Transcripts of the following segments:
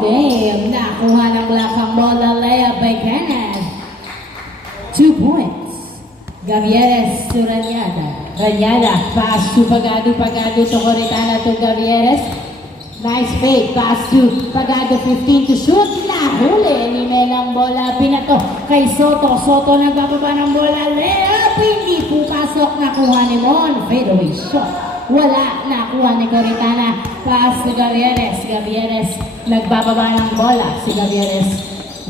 Game, nakuha ng lakang bola, layup by Kenneth. 2 points. Gavieres to Ranyada. Ranyada, pass to Pagado to Coritana to Gavieres. Nice fake, pass to Pagado, 15 to shoot. Nahuli ni Melang bola, pinato kay Soto. Soto nagbababa ng bola, layup, hindi po pasok, nakuha ni Mon. Fadeaway shot. Wala, nakuha ni Coritana. Pass to Gavieres. Gavieres nagbababa ng bola. Si Gavieres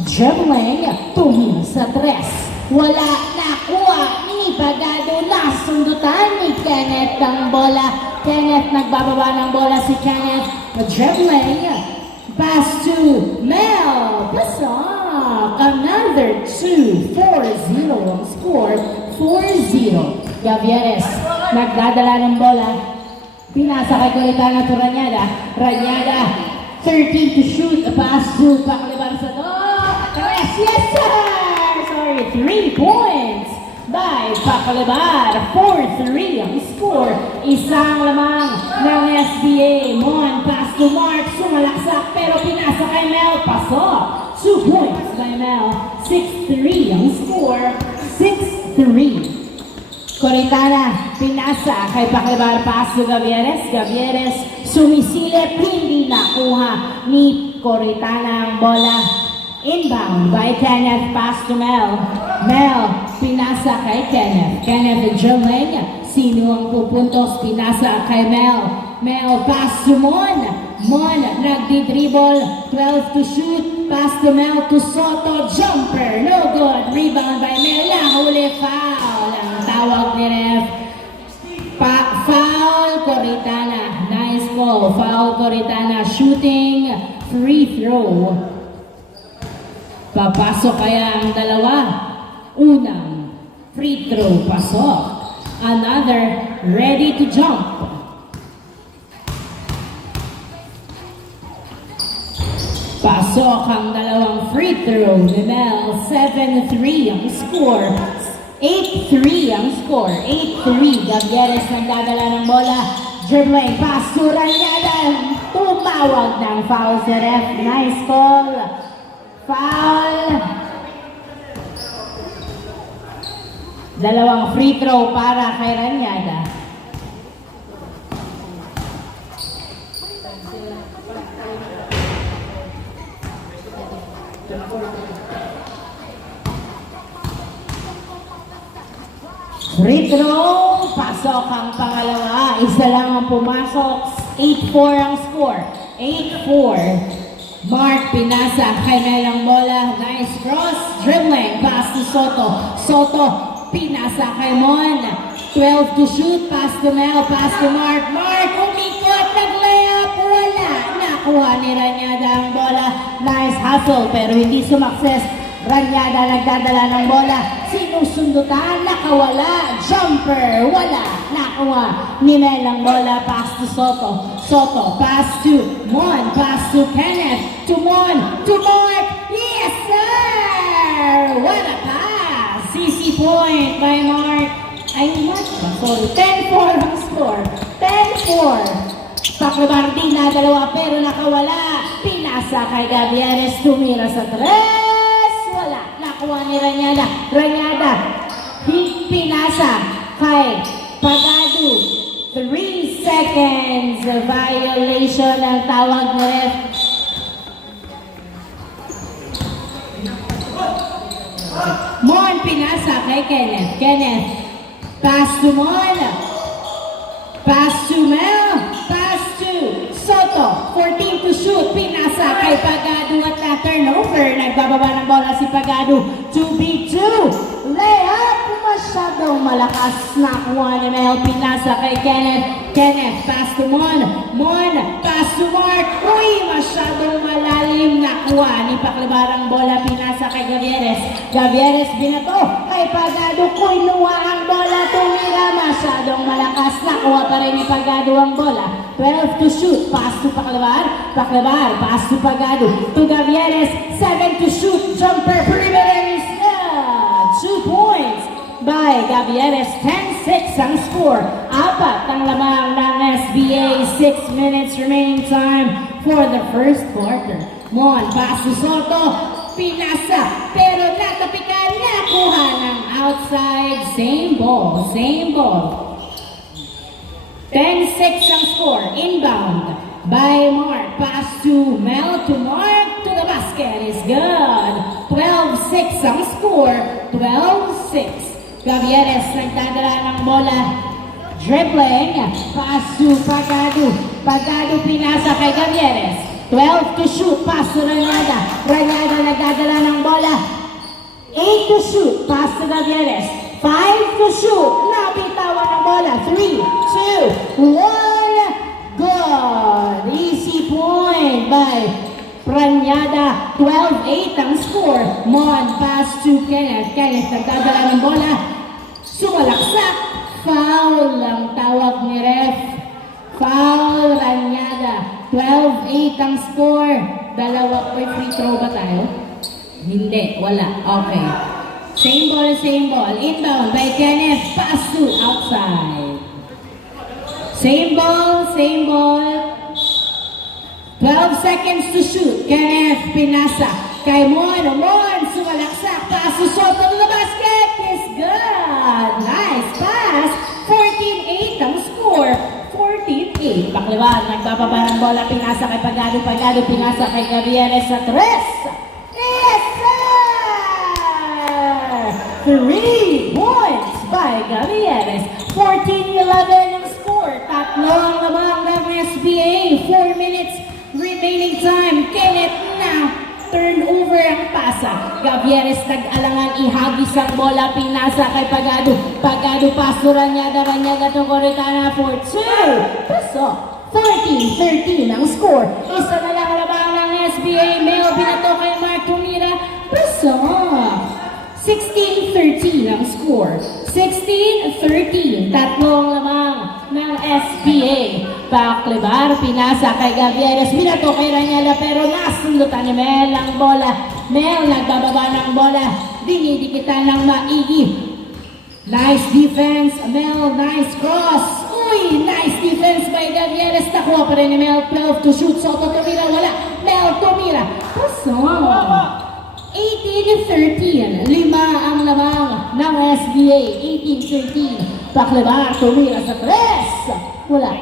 dribbling, tumingin sa 3. Wala, nakuha ni Pagado. Nasundutan ni Kenneth ang bola. Kenneth nagbababa ng bola. Si Kenneth dribbling. Pass to Mel. Pasok. Another 2. 4-0 ang score. 4-0. Gavieres nagdadala ng bola. Pinasa kay Coritana to Ranyada. Ranyada, 13 to shoot. A pass to Pacalibar sa yes sir! Sorry, 3 points by Pacalibar. 4-3 ang score. Isang lamang ng SBA. Mon, pass to Mark. Sumalaksak pero pinasa kay Mel. Pasok. 2 points by Mel. 6-3 ang score. 6-3. Coritana, pinasa kay Pacalibar, pass to Gavieres. Gavieres, sumisilip, hindi nakuha ni Coritana ang bola. Inbound by Kenneth, pass to Mel. Mel, pinasa kay Kenneth. Kenneth dribbling, sino ang pupuntos? Pinasa kay Mel. Mel, pass to Mon. Mon, nagdi-dribble, 12 to shoot. Pass to Mel to Soto, jumper, no good. Rebound by Mel, nahuli, foul. Ang tawag ni ref, foul Coritana. Nice call, foul Coritana. Shooting, free throw. Papasok kaya ang dalawa? Unang free throw, pasok. Another, ready to jump. Pasok ang dalawang free throw ni Mel. 7-3 ang score. 8-3 ang score. 8-3. Gavieres nagdadala ng bola. Dribbling, pass to Ranyada. Tumawag ng foul sa ref. Nice call. Foul. Dalawang free throw para kay Ranyada. Free throw, pasok ang pangalawa. Isa lang ang pumasok. 8-4 ang score. 8-4. Mark pinasa kay Melang bola. Nice cross. Dribbling. Pass to Soto. Soto pinasa kay Mon. 12 to shoot. Pass to Mel. Pass to Mark. Mark umikot. Nag-layup. Wala. Nakuha ni Ranyada ang bola. Nice hustle pero hindi sumakses. Ranyada nagdadala ng bola. Sinusundutan. Nakawala. Jumper. Wala. Nakuha ni Melang bola. Pass to Soto. Soto. Pass to Mon. Pass to Kenneth. To Mon. To Mark. Yes, sir! What a pass! CC point by Mark. Ay, Mark ba? Sorry. 10-4 ang score. 10-4. Pacalibar din na dalawa pero nakawala. Pinasa kay Gavieres. Tumira sa 3. Nakuha ni Ranyada. Ranyada, pinasa kay Pagado. 3 seconds. Violation ang tawag ng ref. Mon pinasa kay Kenneth. Kenneth, pass to Mon. Pass to Mel. Pass to Soto. 14 to shoot. Pinasa kay Pagado at na turnover. Nagbababa ng bola si Pagado. 2v2. Layup. Masyadong malakas. Nakuha ni Mel. Pinasa kay Kenneth. Kenneth. Pass to Mon. Mon. Pass to Mark. Uy, masyadong malalim. Nakuha ni Pacalibar ang bola. Pinasa kay Gavieres. Gavieres binato kay Pagado. Kuinuha ang bola. Tumira. Masyadong malakas. Nakuha pa rin ni Pagado ang bola. 12 to shoot. Pass to Pacalibar. Pacalibar. Pass to Pagado. To Gavieres. 7 to shoot. Jumper. Perimeter is 2 points by Gavieres. 10-6 ang score. Apat ang lamang ng SBA. 6 minutes remaining time for the first quarter. Mon, pass to Soto. Pinasa, pero natapikan, nakuha ng outside. Same ball, same ball. 10-6 ang score. Inbound by Mark. Pass to Mel, to Mark, to the basket. Is good. 12-6 ang score. 12-6. Gavieres nagdadala ng bola. Dribbling. Pass to Pagado. Pagado pinasa kay Gavieres. 12 to shoot. Pass to Ranyada. Ranyada nagdadala ng bola. 8 to shoot. Pass to Gavieres. 5 to shoot. Nabitawan ng bola. 3, 2, 1. Good. Easy point by Ranyada. 12-8 ang score. Mon, pass to Kenneth. Kenneth nagdadala ng bola. Sumalaksak. Foul ang tawag ni ref. Foul Ranyada. 12-8 ang score. Dalawa, may free throw ba tayo? Hindi, wala. Okay. Same ball, same ball. Inbound by Kenneth. Pass to outside. Same ball, same ball. 12 seconds to shoot. Kenneth pinasa. Kay Mon. Mon, sumalaksak. Pass to Soto to the basket. Is good. Nice pass. 14-8 ang score. 14-8. Pakliwan, nagbababa ng bola. Pinasa kay Pagado. Pagado pinasa kay Gavieres sa 3. Yes, sir! 3 points by Gavieres. 14-11 ang score. Tatlo ang lamang ng SBA. 4 minutes remaining time. Kenneth na turnover ang pasa. Gavieres nag-alangan, ihagis ang bola, pinasa kay Pagado. Pagado paso Ranyada, Ranyada to Coritana for 2. Paso. 14-13 ang score. Isa na lang labang ng SBA. Meo binato kay Mark Tumira. Paso. 16-13 ang score. 16-13. Tatlong lamang ng SBA. Paklebar, pinasa kay Gavieres. Binato kay Ranyada pero nasundutan ni Mel ang bola. Mel nagbababa ng bola. Dinidikitan ng maigi. Nice defense. Mel, nice cross. Uy, nice defense by Gavieres. Nakuha pa rin ni Mel. 12 to shoot. Soto tumira. Wala. Mel tumira. Pasok. 18-13. 5 ang lamang ng SBA. 18-13. Paklebar, tumira sa 3. Wala.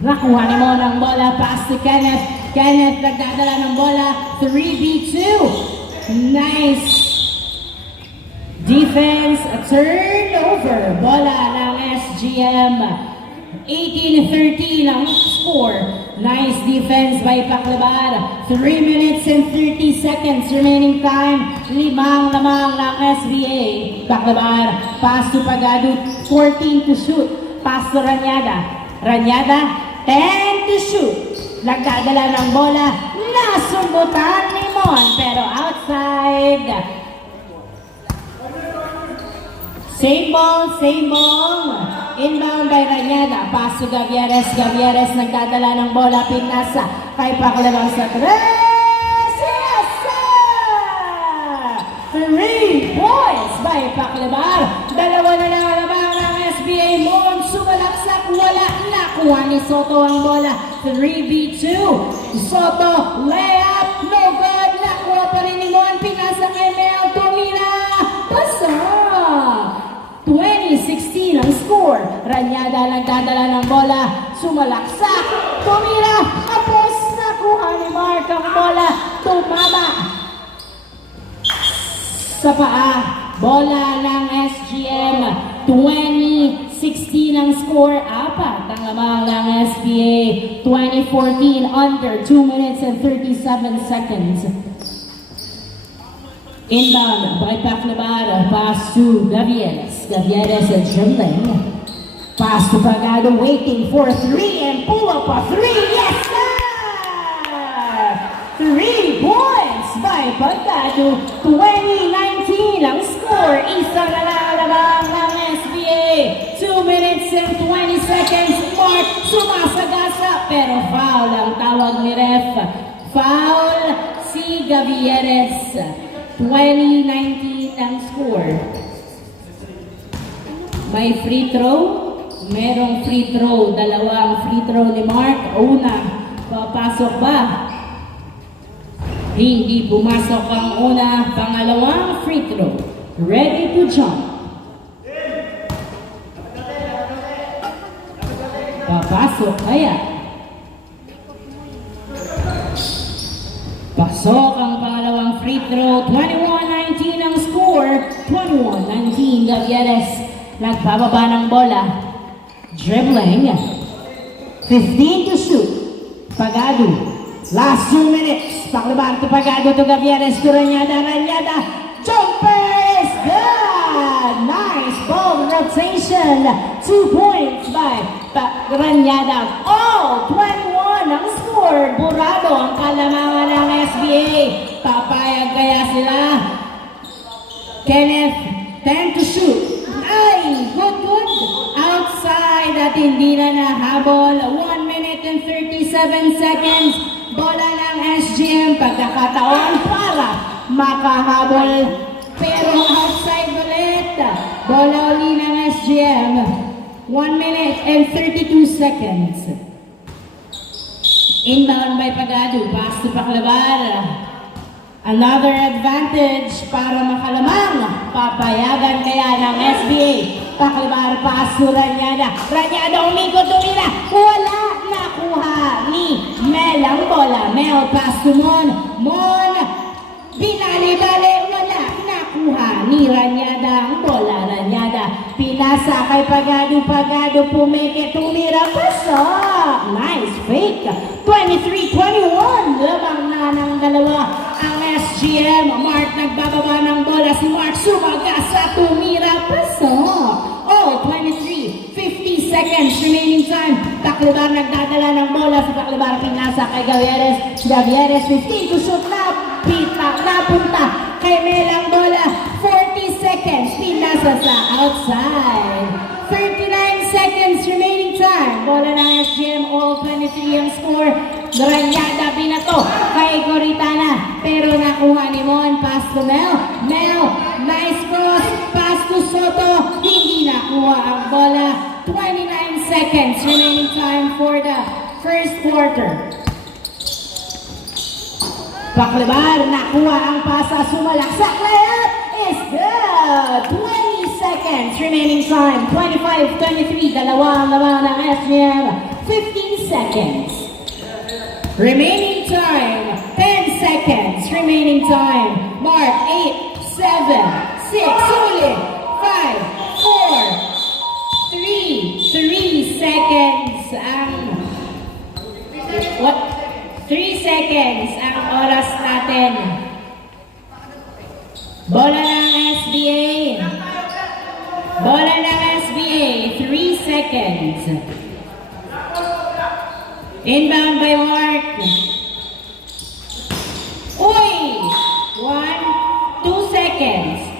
Nakuha ni Mon ang bola. Pass to Kenneth. Kenneth nagdadala ng bola. 3v2. Nice defense. A turnover. Bola ng SGM. 18-13 ang score. Nice defense by Paklebar. 3 minutes and 30 seconds remaining time. 5 lamang ng SBA. Paklebar. Pass to Pagado. 14 to shoot. Pass to Ranyada. Ranyada. 10 to shoot. Nagdadala ng bola. Nasumbutan ni Mon pero outside. Same ball, same ball. Inbound by Ranyada. Pass to Gavieres. Gavieres nagdadala ng bola. Pinasa kay Paklebar sa 3. Yes, sir! 3 points by Paklebar. Dalawa na lang lamang ng SBA. Mon sumalaksak. Wala. Nakuha ni Soto ang bola. 3v2. Soto layup. No good. Nakuha pa rin ni Mon. Pinasa kay Mel Tumira. Pasa. 20-16 ang score. Ranyada nagdadala ng bola. Sumalaksak. Tumira. Tapos nakuha ni Mark ang bola. Tumama sa paa. Bola ng SGM. 20-16 ang score. 4 ang lamang ng SBA. 2014 under 2 minutes and 37 seconds. Inbound by Paklebar. Pass to Gavieres. Gavieres is dribbling. Pass to Pagado, waiting for 3 and pull up a 3. Yes, sir! 3 points by Pagado. 2019 ang score. Isa na lang ng SBA. 2 minutes and 20 seconds. Mark sumasagasa pero foul ang tawag ni ref. Foul si Gavieres. 2019 ang score. May free throw. Merong free throw. Dalawang free throw ni Mark. Una, papasok ba? Hindi pumasok ang una, pangalawang free throw. Ready to jump. Papasok kaya. Pasok ang pangalawang free throw. 21-19 ang score. 21-19. Gavieres nagpababa ng bola. Dribbling. 15 to shoot. Pagado. Last 2 minutes. Paklabang to Pagado to Gavieres to Ranyada. Ranyada. Jumper is good. Nice ball rotation. 2 points by Ranyada. Oh, 21 ang score. Burado ang kalamangan ng SBA. Papayag kaya sila. Kenneth, 10 to shoot. Ay, good. Outside at hindi na nahabol. 1 minute and 37 seconds. Bola ng SGM. Pagkakataon para makahabol. Pero outside ulit. Bola uli ng SGM. 1 minute and 32 seconds. Inbound by Pagado. Pass to Paclabar. Another advantage para makalamang. Papayagan kaya ng SBA. Paclabar pass to Ranyada. Ranyada umikot, tumira. Wala nakuha ni Mel ang bola. Mel pass to Mon. Mon. Binali-bali. Wala nakuha ni Ranyada ang bola. Ranyada. Pinasa kay Pagado. Pagado pumikit. Tumira. Pasok. Nice fake. 23-21. Labang na ng dalawa. Ang SGM. Mark nagbababa ng bola. Si Mark sumagasa. Tumira. Pasok. Oh, 23. 50 seconds remaining time. Paclabar nagdadala ng bola. Si Paclabar pinasa kay Gavieres. Gavieres 15 to shoot na. Napunta kay Melang bola. 40 seconds. Pinasa sa outside. 39 seconds remaining time. Bola ng SGM. All 23 ang score. Ranyada binato kay Coritana. Pero nakuha ni Mon. Pass to Mel. Mel. Nice cross. Pass to Soto. Hindi nakuha ang bola. 29 seconds remaining time for the first quarter. Paclabar, nakuha ang pasa, sumalaksak, layup is good! 20 seconds remaining time, 25-23, dalawang lamang ng SGM, 15 seconds. Remaining time, 10 seconds remaining time. Mark, 8, 7, 6, sulit, 5, 4, 3 seconds ang... What? 3 seconds ang oras natin. Bola ng SBA. Bola ng SBA. 3 seconds. Inbound by Mark. Uy! 2 seconds.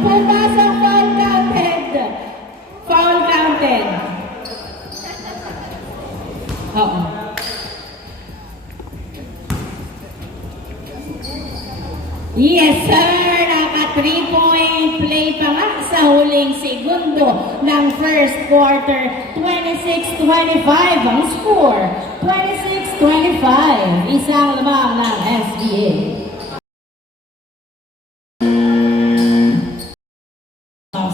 Pumasok, foul counted. Foul counted. Oo. Yes, sir. Naka 3-point play pa nga sa huling segundo ng first quarter. 26-25 ang score. 26-25. Isang lamang ng SBA.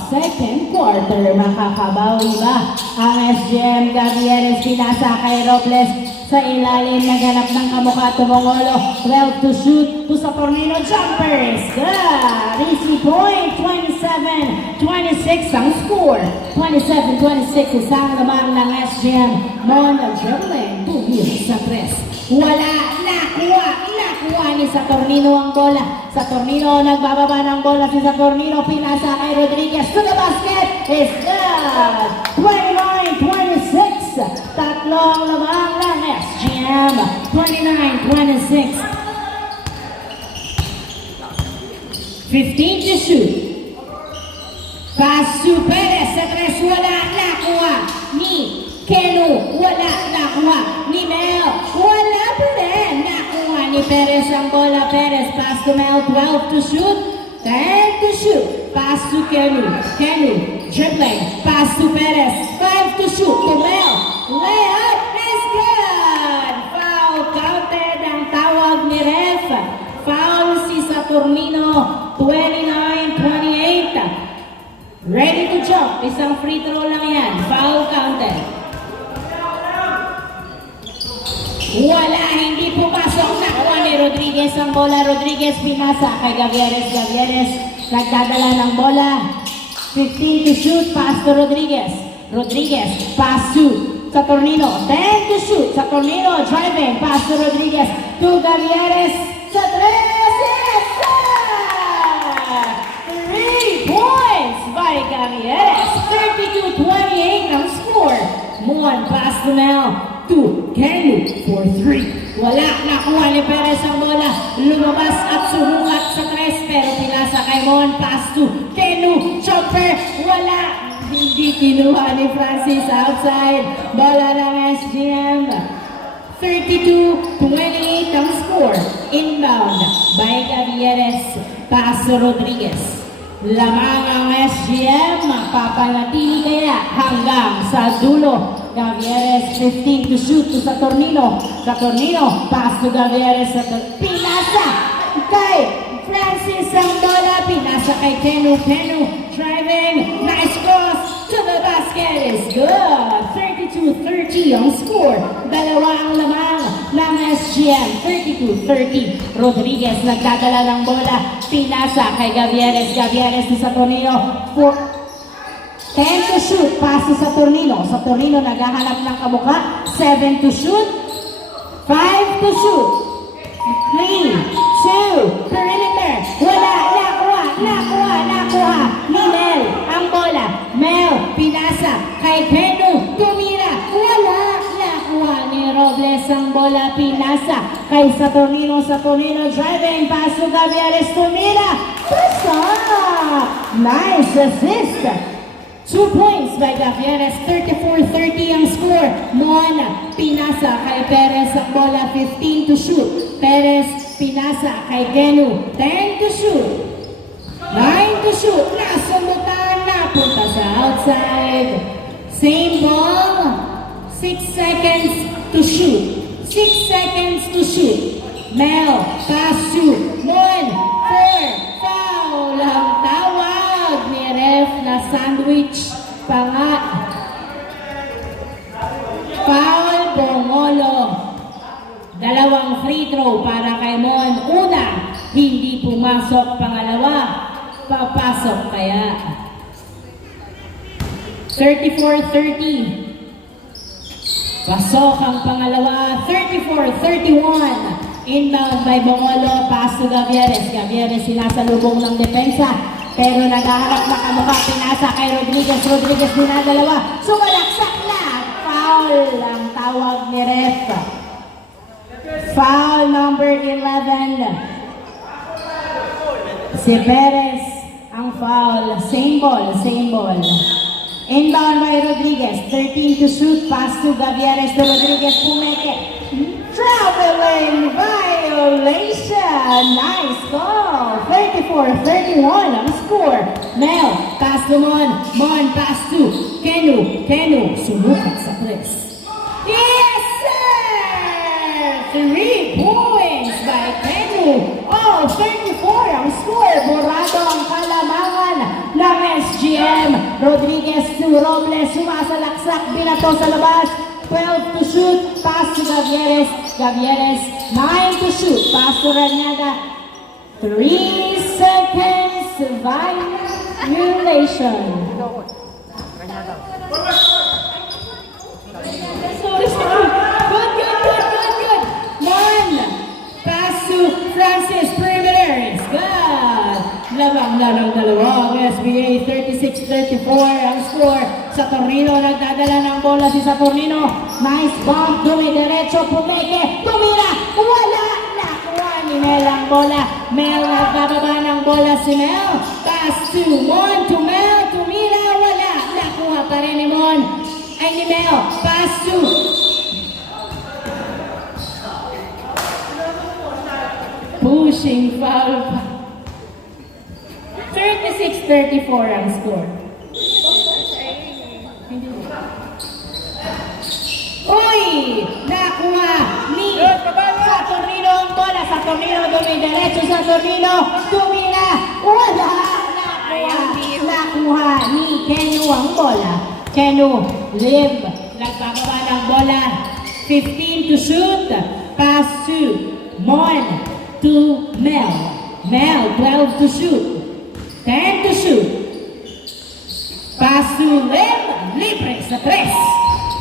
Second quarter, makakabawi ba ang SGM? Gavieres pinasa kay Robles sa ilalim, naganap ng kamukha Tumongolo. 12 to shoot to sa Tornino. Jumpers, good! Easy point, 27-26 ang score. 27-26, isang lamang ng SGM. Mon dribbling, tumira sa tres. Wala, nakuha ni Saturnino ang bola. Saturnino nagbababa ng bola si Saturnino. Pinasa kay Rodriguez to the basket. Is good. 29-26. Tatlong lamang ng SGM. 29-26. 15 to shoot. Pass to Perez sa tres. Wala, nakuha ni Kenu. Wala, nakuha ni Mel. Wala pa rin. Nakuha ni Perez ang bola. Perez pass to Mel. 12 to shoot. 10 to shoot. Pass to Kenu. Kenu, dribbling. Pass to Perez. 5 to shoot. To Mel. Layup is good. Foul counted ang tawag ni ref. Foul si Saturnino. 29-28. Ready to jump. Isang free throw lang yan. Foul counted. Wala, hindi pumasok. Nakuha ni Rodriguez ang bola. Rodriguez pinasa kay Gavieres. Gavieres nagdadala ng bola. 15 to shoot. Pass to Rodriguez. Rodriguez. Pass to Saturnino. 10 to shoot. Saturnino driving. Pass to Rodriguez. To Gavieres. Sa 3. Yes! 3 points by Gavieres. 32-28 ang score. Mon pass to Mel. To Kenu for 3. Wala, nakuha ni Perez ang bola. Lumabas at sumungat sa 3 pero pinasa kay Mon. Pass to Kenu. Jumper. Wala. Hindi kinuha ni Francis outside. Bola ng SGM. 32-28 ang score. Inbound by Gavieres. Pass to Rodriguez. Lamang ang SGM. Papanatili kaya hanggang sa dulo. Gavieres 15 to shoot to Saturnino. Saturnino, pass to Gavieres. Pinasa kay Francis ang bola. Pinasa kay Kenu. Kenu driving. Nice cross to the basket is good. 32-30 ang score. Dalawa ang lamang ng SGM. 32-30. Rodriguez nagdadala ng bola. Pinasa kay Gavieres. Gavieres to Saturnino. 10 to shoot, pass to Saturnino. Saturnino naghahanap ng kamukha. 7 to shoot. 5 to shoot. 3, 2, perimeter. Wala, nakuha. Ni Mel, ang bola. Mel, pinasa. Kay Kenu, tumira. Wala, nakuha ni Robles ang bola. Pinasa. Kay Saturnino, Saturnino driving. Pass to Gavieres, tumira. Pusa! Nice assist. 2 points by Gavieres, 34-30 ang score. Mon, pinasa kay Perez ang bola, 15 to shoot. Perez, pinasa kay Kenu, 10 to shoot. 9 to shoot, nasundutan, napunta sa outside. Same ball, 6 seconds to shoot. 6 seconds to shoot. Mel, pass to Mon, 4, foul ang tawag ni ref na sandwich pa nga. Foul Bongolo. Dalawang free throw para kay Mon. Una, hindi pumasok. Pangalawa, papasok kaya. 34-30. Pasok ang pangalawa. 34-31. Inbound by Bongolo, pass to Gavieres. Gavieres sinasalubong ng depensa, pero naghaharap na kamukha. Pinasa kay Rodriguez. Rodriguez dinadalawa. Sumalaksak na. Foul ang tawag ni ref. Foul number 11. Si Perez ang foul. Same ball. Inbound by Rodriguez. 13 to shoot. Pass to Gavieres. To Rodriguez. Pumeke. Traveling violation. Nice call. 34-31 ang score. Mel, pass to Mon. Mon, pass to Kenu. Kenu, sumukat sa press. Yes, sir! 3 points by Kenu. Oh, 34 ang score. Borado ang kalamangan ng SGM. Rodriguez to Robles. Sumasalaksak. Binato sa labas. 12 to shoot, pass to Gavieres. Gavieres, 9 to shoot, pass to Ranyada. 3 seconds violation. Sorry. Good. Mon, pass to Francis. Perimeter is good. Labang dalawa. SBA 36-34 ang score. Saturnino nagdadala ng bola si Saturnino. Nice bump. Dumidiretso. Pumeke. Tumira. Wala. Nakuha ni Mel ang bola. Mel nagbababa ng bola si Mel. Pass to Mon. To Mel. Tumira. Wala. Nakuha pa rin ni Mon. Ay ni Mel. Pass to pushing foul. 36-34 ang score. Uy! Nakuha ni Saturnino ang bola. Saturnino dumidiretso. Saturnino tumira. Wala! Nakuha ni Kenu ang bola. Kenu, Lim, nagbababa ng bola. 15 to shoot. Pass to Mon to Mel. Mel, 12 to shoot. 10 to shoot. Pass to Lim. Libre sa 3.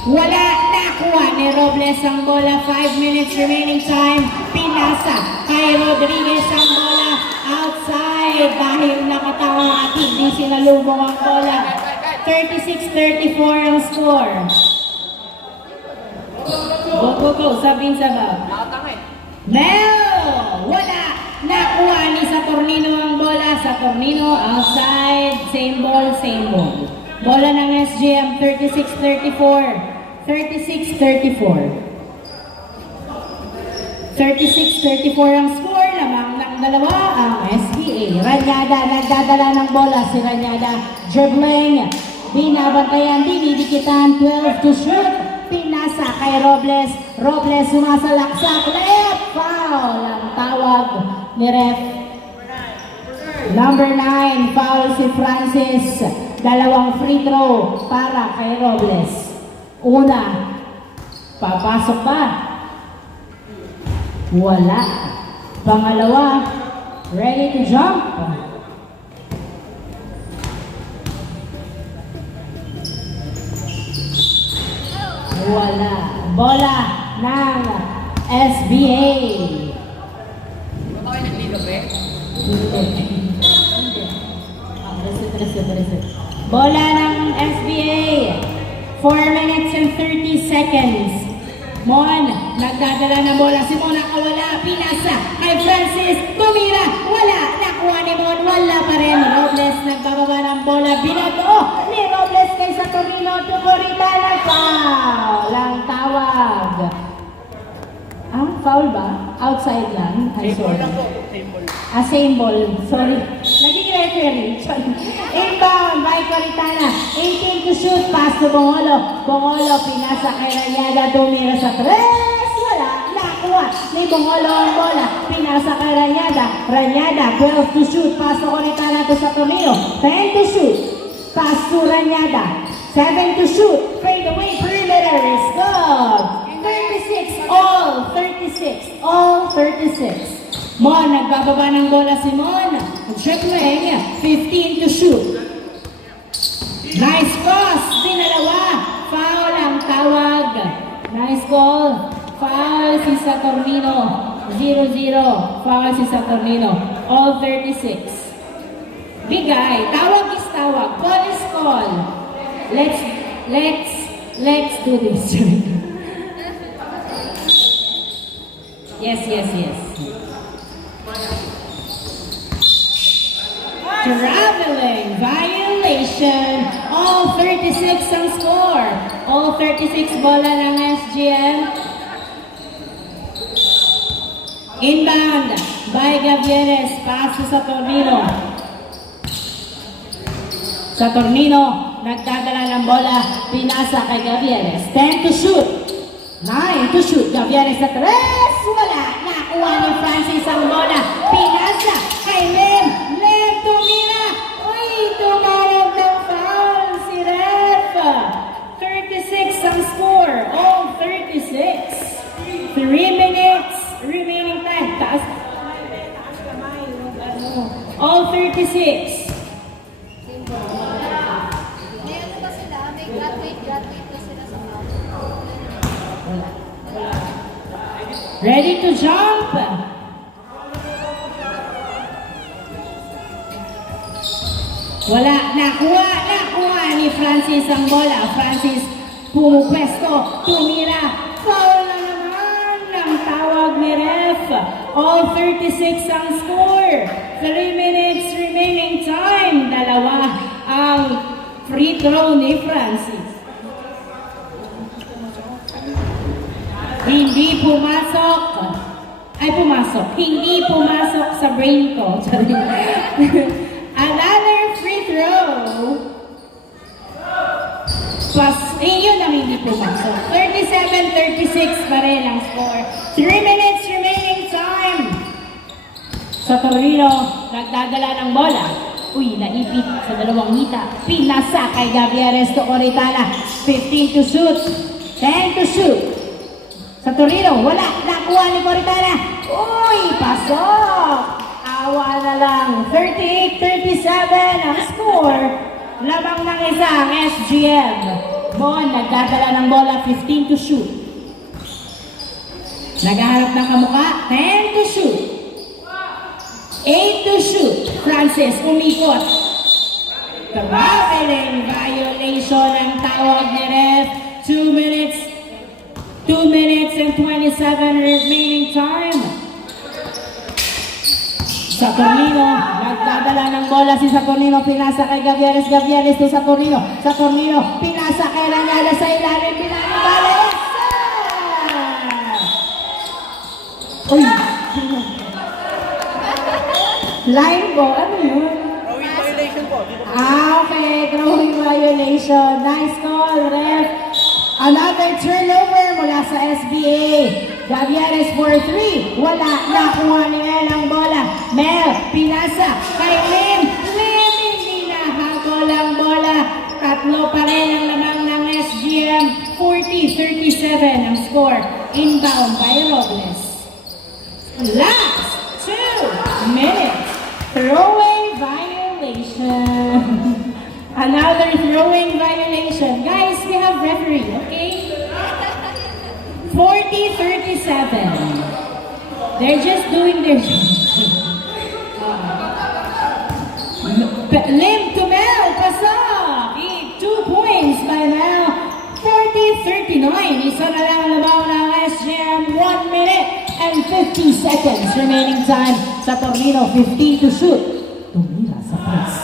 Wala, nakuha ni Robles ang bola. 5 minutes remaining time. Pinasa kay Rodriguez ang bola. Outside dahil nakatawa at hindi sinalubong ang bola. 36-34 ang score. Go. Sabihin sa bab. Mel! Wala! Nakuha ni Saturnino ang bola. Saturnino outside. Same ball. Bola ng SGM. 36-34. 36-34 ang score. Lamang ng dalawa ang SBA. Ranyada, nagdadala ng bola si Ranyada. Dribbling, binabantayan, dinidikitan. 12 to shoot. Pinasa kay Robles. Robles sumasalaksak. Left foul ang tawag ni ref. Number 9, foul si Francis. Dalawang free throw para kay Robles. Una, papasok ba? Wala. Pangalawa, ready to jump. Wala. Bola ng SBA. Ba kayo nagligo, pre? Reset. Bola ng SBA. 4 minutes and 30 seconds. Mon, nagdadala ng bola. Si Mon nakawala. Pinasa kay Francis. Tumira. Wala. Nakuha ni Mon. Wala pa rin. Robles nagbababa ng bola. Binato ni Robles kay Saturnino. Tumurita na foul. Ang tawag. Foul ba? Outside lang. I'm sorry. Same ball. Sorry. Naging referee. Inbound by Coritana. 18 to shoot. Pass to Bongolo. Bongolo pinasa kay Ranyada. Tumira sa 3. Wala. Nakuha ni Bongolo ang bola. Pinasa kay Ranyada. Ranyada. 12 to shoot. Pass to Coritana to Saturnino. 10 to shoot. Pass to Ranyada. 7 to shoot. Fade away. Perimeter is good. 36. All 36. All 36. Mon, nagbababa ng bola si Mon. Dribbling, 15 to shoot. Nice cross, dinalawa. Foul ang tawag. Nice goal. Foul si Saturnino. 0-0. Foul si Saturnino. All 36. Bigay. Tawag is tawag. Call is call. Let's do this. Yes. Traveling violation. All 36 ang score. All 36 bola ng SGM. Inbound by Gavieres. Pass to Saturnino. Saturnino nagdadala ng bola. Pinasa kay Gavieres. 10 to shoot. 9 to shoot. Gavieres sa 3. Wala. Nakuha ni Francis ang bola. Pinasa kay Lim. Lim tumira. Uy, tumarag ng foul si Ref. 36 ang score. All 36. 3 minutes remaining time. Taas. All 36. May ano ba sila? May graduate ba sila sa mga? Ready to jump. Wala. Nakuha ni Francis ang bola. Francis pumupwesto. Tumira. Foul na naman ang tawag ni ref. All 36 ang score. 3 minutes remaining time. Dalawa ang free throw ni Francis. Hindi pumasok. Ay, pumasok. Hindi pumasok sa brain ko. Another free Yun ang hindi pumasok. 37-36 pa rin ang score. 3 minutes remaining time. Sa Torino, nagdadala ng bola. Uy, naipit sa dalawang hita. Pinasa kay Gavieres to Oritana. 15 to shoot. 10 to shoot. Sa Torino, wala. Nakuha ni Oritana. Uy, pasok. Awa na lang. 38-37 ang score. Lamang ng isang SGM. Bon, nagdadala ng bola. 15 to shoot. Naghaharap ng kamukha. 10 to shoot. 8 to shoot. Francis, umikot. Traveling violation ang tawag ni ref. 2 minutes and 27 remaining time. Saturnino, nagdadala ng bola si Saturnino, pinasa kay Gavieres, Gavieres to Saturnino, Saturnino, pinasa kay Ranyada sa ilalim, pinasa Vales! Uy! Line po, ano yun? Drawing violation po. Okay, throwing violation. Nice call, ref. Another turnover mula sa SBA. Gavieres for 3. Wala, nakuha ni Mel ang bola. Mel, pinasa kay Lim. Lim, hindi nahabol ang bola. Tatlo pa rin ang lamang ng SGM. 40-37 ang score. Inbound by Robles. Last 2 minutes. Throwing violation. Another throwing violation. Guys, we have referee, okay? 40-37. They're just doing their Lim to Mel, pasok! 2 points by Mel. 40-39. Isa na lang labaw ng SGM. 1 minute and 50 seconds remaining time sa Tornino. 15 to shoot. Tumira sa press.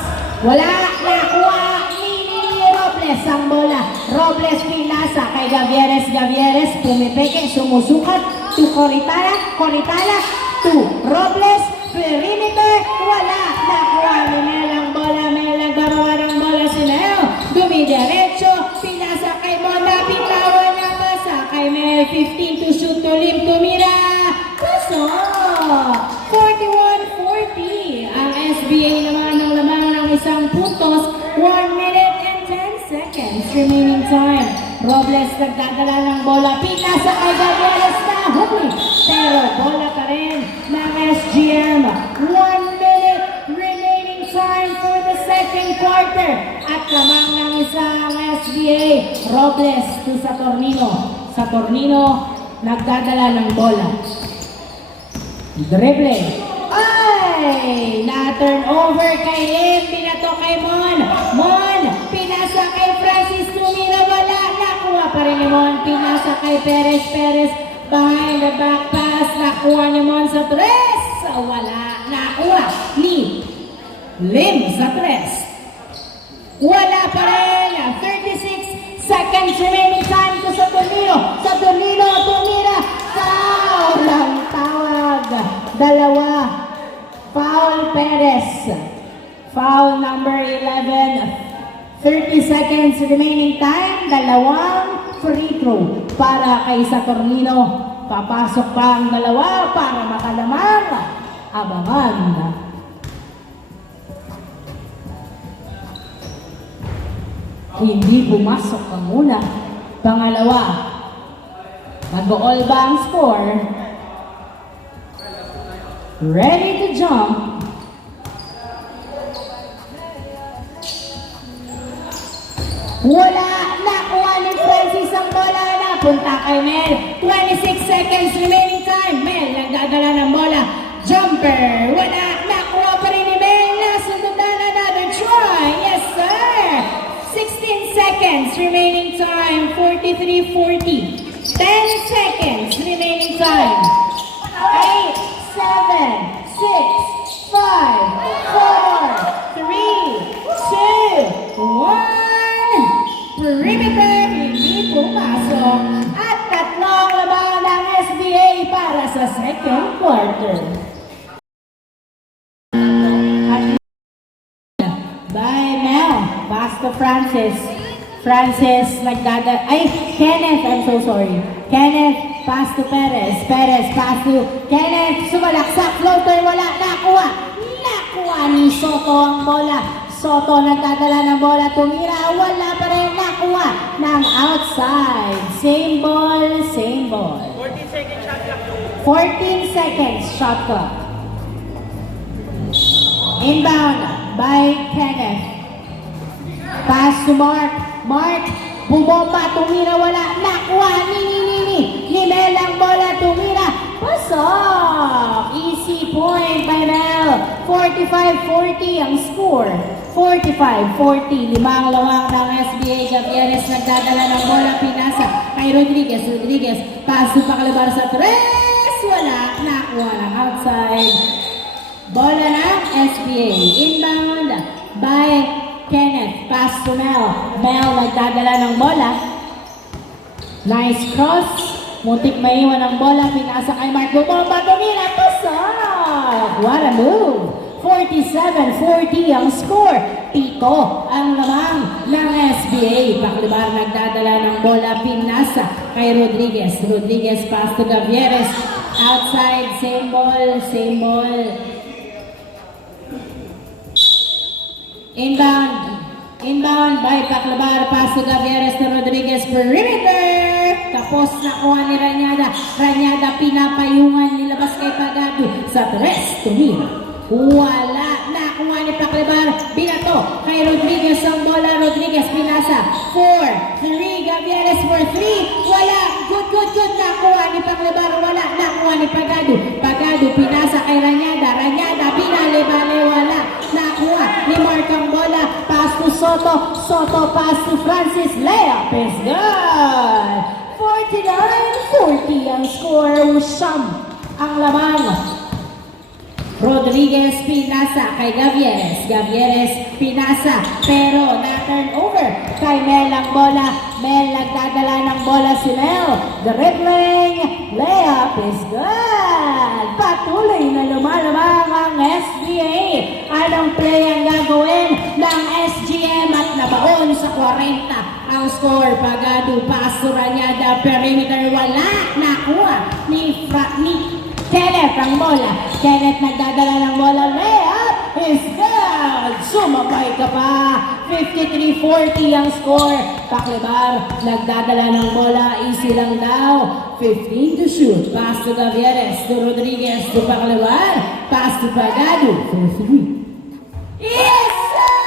Wala, nakuha ni Robles ang bola. Robles pinasa kay Gavieres. Gavieres pumipeke, sumusukat to Coritana. Coritana to Robles. Perimeter, wala. Nakuha ni Mel ang bola. Mel nagbabawa ng bola si Mel. Dumidiretso, pinasa kay Monda. Pitawan niya pasa kay Mel. 15 to shoot to Lim. Tumira. Pasok. 41-40. Ang SBA naman ng lamang ng isang puntos. 1 minute and 10 seconds remaining time. Robles nagdadala ng bola. Pinasa kay Gavieres na huli. Pero bola pa rin ng SGM. 1 minute remaining time for the second quarter. At lamang ng isang SBA. Robles to Saturnino. Saturnino nagdadala ng bola. Dribble. Ay! Na-turn over kay Lim. Pinato kay Mon. Mon! Pinasa kay Francis. Tumira. Wala. Nakuha pa rin ni Mon. Pinasa kay Perez. Perez behind the back pass. Nakuha ni Mon sa tres. Wala. Nakuha ni Lim sa tres. Wala pa rin. 36 seconds remaining time to Saturnino. Saturnino. Tumira. Foul ang tawag. Dalawa. Foul Perez. Foul number 11. 30 seconds remaining time. Dalawang free throw para kay Saturnino. Papasok pa ang dalawa para makalamang. Abangan. Hindi pumasok ang una. Pangalawa. Nag-all ba ang score? Ready to jump. Wala. Nakuha ni Francis ang bola. Napunta kay Mel. 26 seconds remaining time. Mel nagdadala ng bola. Jumper. Wala. Nakuha pa rin ni Mel. Nasundan another try. Yes, sir. 16 seconds remaining time. 43-40. 10 seconds remaining time. 8, 7, 6, 5, 4, 3, 2, 1. Perimeter, hindi pumasok. At tatlong laban ng SBA para sa second quarter. By Mel, pass to Francis. Francis Kenneth, I'm so sorry. Kenneth, pass to Perez. Perez, pass to Kenneth. Sumalaksak, floater, wala. Nakuha. Nakuha ni Soto ang bola. Soto nagdadala ng bola. Tumira, wala pa rin. Nakuha ng outside. Same ball, same ball. 14 seconds shot clock. Inbound by Kenneth. Pass to Mark. Mark, bumomba, tumira, wala. Nakuha ni Mel ang bola, tumira. Pasok! Easy point by Mel. 45-40 ang score. 45-40. Limang lawang ng SBA. Gavieres nagdadala ng bola, pinasa kay Rodriguez. Rodriguez, pass to Paclabar sa tres. Wala. Nakuha ng outside. Bola ng SBA. Inbound by Kenneth. Pass to Mel. Mel nagdadala ng bola. Nice cross. Muntik maiwan ang bola. Pinasa kay Mark. Bumomba. Tumira. Pasok! What a move! 47-40 ang score. Pito ang lamang ng SBA. Paclabar nagdadala ng bola. Pinasa kay Rodriguez. Rodriguez pass to Gavieres. Outside. Same ball. Same ball. Inbound by Paclabar, pass to Gavieres to Rodriguez, perimeter! Tapos nakuha ni Ranyada. Ranyada pinapayungan, nilabas kay Pagado sa tres, tumira. Wala, nakuha ni Paclabar, binato kay Rodriguez ang bola. Rodriguez pinasa, 4-3, Gavieres for 3, wala, good, nakuha ni Paclabar, wala, nakuha ni Pagado. Pagado pinasa kay Ranyada. Ranyada binale-bale, wala. Nakuha ni Mark ang bola. Pass to Soto. Soto pass to Francis. Layup is good. 49-40 ang score. Siyam ang lamang. Rodriguez pinasa kay Gavieres. Gavieres pinasa pero na-turn over kay Mel ang bola. Mel nagdadala ng bola si Mel. Dribbling. Layup is good. Patuloy na lumalamang ang SBA. Anong play ang gagawin ng SGM at nabaon sa 40 ang score. Pagado, paso, Ranyada, perimeter, wala. Nakuha ni Kenneth ang bola. Kenneth nagdadala ng bola. Layup is good. Sumabay ka pa. 53-40 ang score. Paclabar nagdadala ng bola. Easy lang daw. 15 to shoot. Pass to Gavieres. To Rodriguez. To Paclabar. Pass to Pagado. For 3. Yes, sir!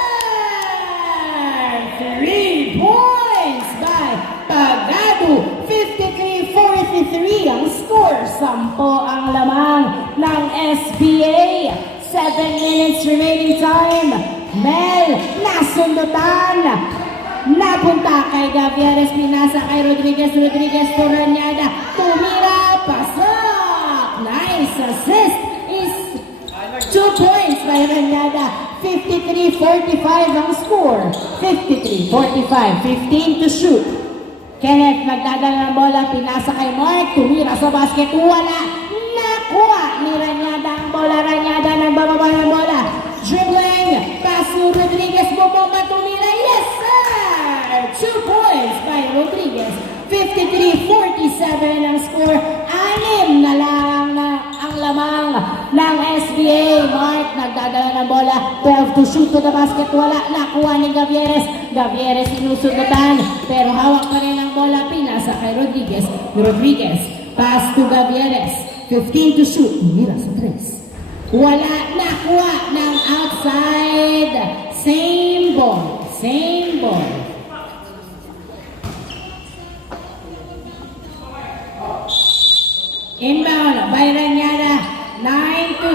3 points by Pagado. 53-43 ang score. 10 ang lamang ng SBA. 7 minutes remaining time. Mel, nasundutan. Napunta kay Gavieres. Pinasa kay Rodriguez. Rodriguez to Ranyada. Tumira. Pasok. Nice assist. Is 2 points by Ranyada. 53-45 ang score. 53-45. 15 to shoot. Kenneth nagdadala ng bola, pinasa kay Mark, tumira sa basket, wala. Nakuha ni Ranyada ang bola. Ranyada nagbababa ng bola. Dribbling, pass to Rodriguez, bumomba, tumira. Yes, sir! 2 points by Rodriguez. 53-47 ang score. 6 na lang ang lamang ng SBA. Mark nagdadala ng bola. 12 to shoot to the basket. Wala. Nakuha ni Gavieres. Gavieres sinusundutan. Pero hawak pa rin ang bola. Pinasa kay Rodriguez. Rodriguez. Pass to Gavieres. 15 to shoot. Tumira sa 3. Wala. Nakuha ng outside. Same ball. Same ball. Inbound by Ranyada. 9 to...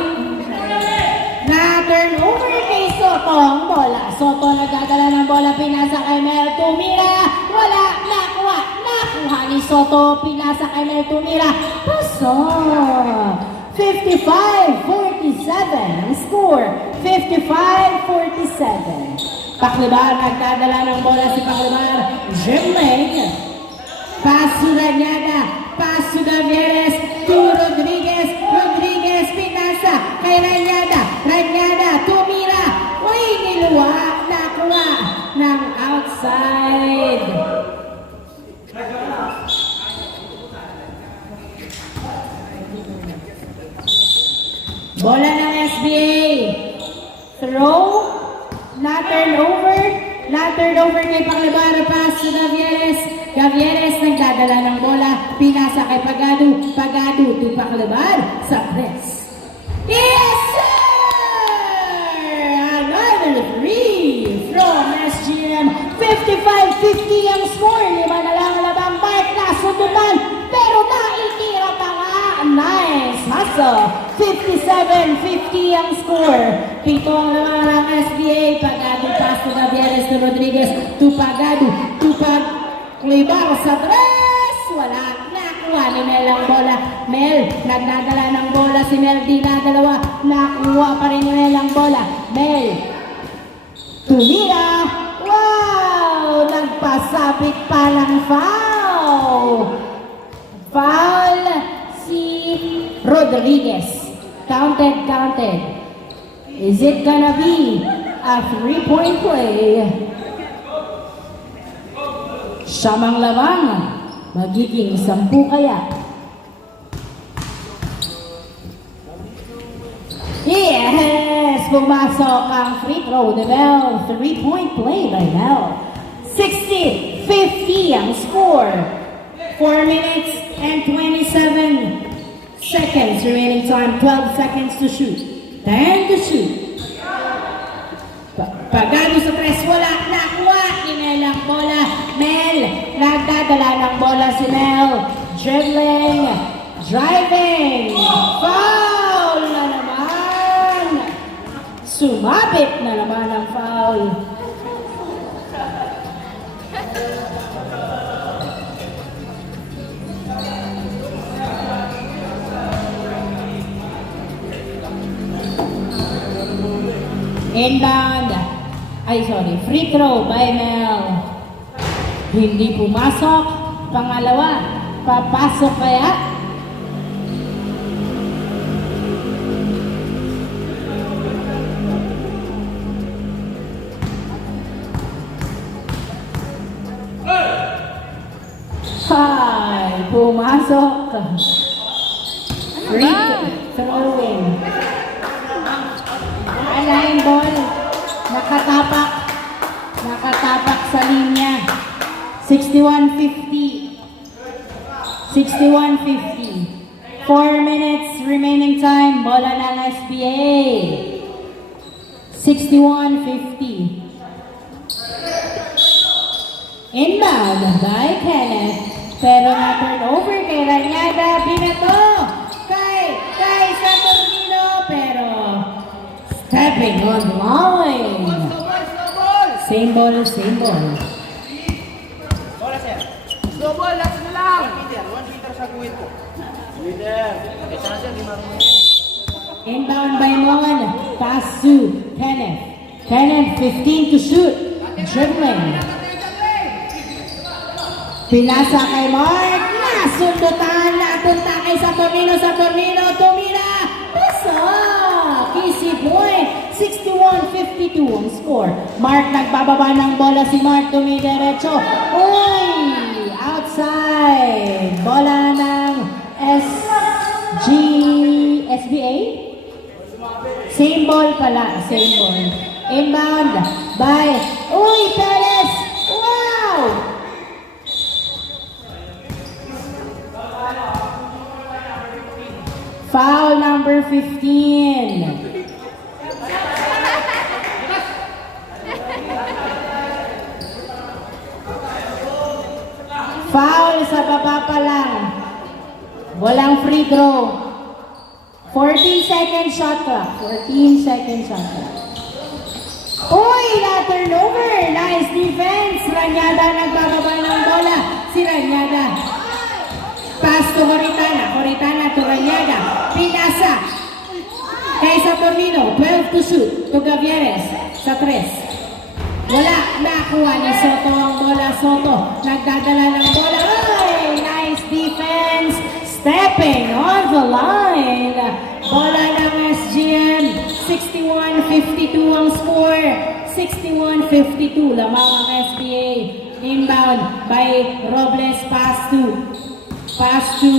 Na-turn over kay Soto ang bola. Soto nagdadala ng bola. Pinasa kay Mel. Tumira. Wala. Nakuha. Nakuha ni Soto. Pinasa kay Mel. Tumira. Pasok. 55-47 ang score. 55-47. Paclabar nagdadala ng bola si Paclabar. Dribbling. Pass to Ranyada. Pass to Gavieres. To Rodriguez. Rodriguez pinasa kay Ranyada. Ranyada tumira. Uy, niluwa. Nakuha ng outside. outside. Bola ng SBA. Throw. Not turnover. Not turnover kay Paclibaro. Pass to Gavieres. Gavieres nagdadala ng bola. Pinasa kay Pagado. Pagado to Paclibaro sa press. Yes, sir! Another three from SGM. 55-50 ang score. 5 na lang labang Mark. Nasundutan. Pero naitira pa nga. Nice hustle. 57-50 ang score. 7 ang laman ng SBA. Pagado pass to Gavieres to Rodriguez. To Pagado. To Paclibaro sa tres. Wala. Nakuha ni Mel ang bola. Mel, nagdadala ng bola. Si Mel dinadalawa. Nakuha pa rin ni Mel ang bola. Mel. Tumira. Wow! Nagpasabit pa ng foul. Foul si Rodriguez. Counted, counted. Is it gonna be a 3-point play? Siyamang lamang. Magiging 10 kaya. Yes! Pumasok ang free throw ni Mel. 3-point play by Mel. 60-50 ang score. 4 minutes and 27 seconds remaining time. 12 seconds to shoot. 10 to shoot. Pagado sa tres, wala. Nakuha ni Mel ang bola. Mel, nagdadala ng bola si Mel. Dribbling. Driving. Foul na naman. Sumabit na naman ang foul. Inbound. Ay, sorry. Free throw by Mel. Hindi pumasok. Pangalawa. Papasok kaya? Hi! Pumasok. Free throwing. Line ball, nakatapak sa linya. 61-50. 61-50. 4 minutes remaining time. Bola ng SBA. 61-50. Inbound by Kenneth. Pero na-turnover kay Ranyada. Binato kay Saturnino. Pero stepping on the line. Same ball, same ball. Bola, sir. Slow ball, last na lang. 1 meter sa guwit ko. Leader. Ito na, sir. Di marunong. Inbound by Mon. Pass to Kenneth. Kenneth, 15 to shoot. Dribbling. Pinasa kay Mark. Nasundutan. Napunta kay Saturnino. Saturnino. Tumira. Pasok. Easy point. 61-52 ang score. Mark nagpababa ng bola. Si Mark tumidiretso. Uy! Outside. Bola ng SBA. Same ball pala. Same ball. Inbound by Uy! Perez! Wow! Foul number 15. Foul sa baba pa lang. Walang free throw. 14 second shot clock. 14 second shot clock. Uy! Na-turnover! Nice defense! Ranyada nagbababa ng bola. Si Ranyada. Pass to Coritana. Coritana to Ranyada. Pinasa. Kay Saturnino. 12 to shoot. To Gavieres. Sa 3. Wala. Nakuha ni Soto ang bola. Soto. Nagdadala ng bola. Uy! Nice defense. Stepping on the line. Bola ng SGM. 61-52 ang score. 61-52. Lamang ang SPA. Inbound by Robles. Pass to